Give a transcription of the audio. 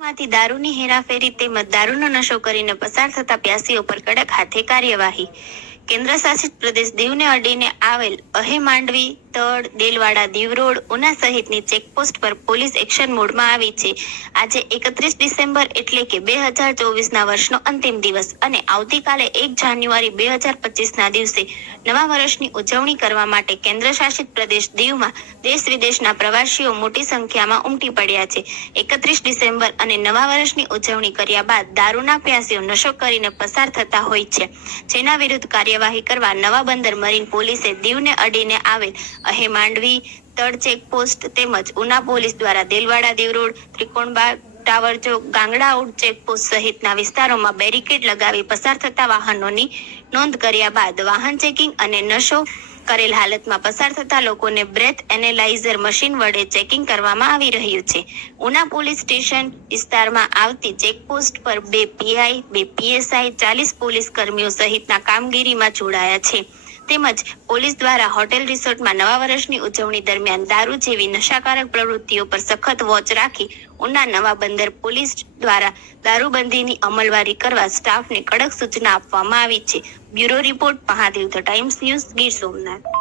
માંથી દારૂની હેરાફેરી તેમજ દારૂનો નશો કરીને પસાર થતા પ્યાસીઓ પર કડક હાથે કાર્યવાહી. કેન્દ્ર શાસિત પ્રદેશ દીવને અડીને આવેલ અહે માંડવી તળ, દેલવાડા દીવ રોડ, ઉના સહિતની ચેકપોસ્ટ પર પોલીસ એક્શન મોડમાં આવી છે. આજે એકત્રીસ ડિસેમ્બર એટલે કે બે હજાર ચોવીસના વર્ષનો અંતિમ દિવસ અને આવતીકાલે એક જાન્યુઆરી બે હજાર પચીસના દિવસે નવા વર્ષની ઉજવણી કરવા માટે કેન્દ્ર શાસિત પ્રદેશ દીવમાં દેશ વિદેશના પ્રવાસીઓ મોટી સંખ્યામાં ઉમટી પડ્યા છે. એકત્રીસ ડિસેમ્બર અને નવા વર્ષની ઉજવણી કર્યા બાદ દારૂના પ્યાસીઓ નશો કરીને પસાર થતા હોય છે. જેના વિરુદ્ધ કાર્યવાહી કરવા નવા બંદર મરીન પોલીસે દીવને અડીને આવેલ અહે માંડવી તળ ચેકપોસ્ટ તેમજ ઉના પોલીસ દ્વારા દેલવાડા દેવરોડ ત્રિકોણબાગ ટાવર ચોક, ગાંગડા આઉટ ચેકપોસ્ટ સહિતના વિસ્તારોમાં બેરિકેડ લગાવી પસાર થતા વાહનોની નોંધ કર્યા બાદ વાહન ચેકિંગ અને નશો કરેલ હાલતમાં પસાર થતા લોકોને બ્રેથ એનેલાઇઝર મશીન વડે ચેકિંગ કરવામાં આવી રહ્યું છે. ઉના પોલીસ સ્ટેશન વિસ્તારમાં આવતી ચેકપોસ્ટ પર બે પીઆઈ, બે પીએસઆઈ, ચાલીસ પોલીસ કર્મીઓ સહિતના કામગીરીમાં જોડાયા છે. તેમજ પોલીસ દ્વારા હોટેલ રિસોર્ટમાં નવા વર્ષની ઉજવણી દરમિયાન દારૂ જેવી નશાકારક પ્રવૃત્તિઓ પર સખત વોચ રાખી ઉના નવા બંદર પોલીસ દ્વારા દારૂબંધીની અમલવારી કરવા સ્ટાફને કડક સૂચના આપવામાં આવી છે. Bureau report Mahadev the times news Gir Somnath.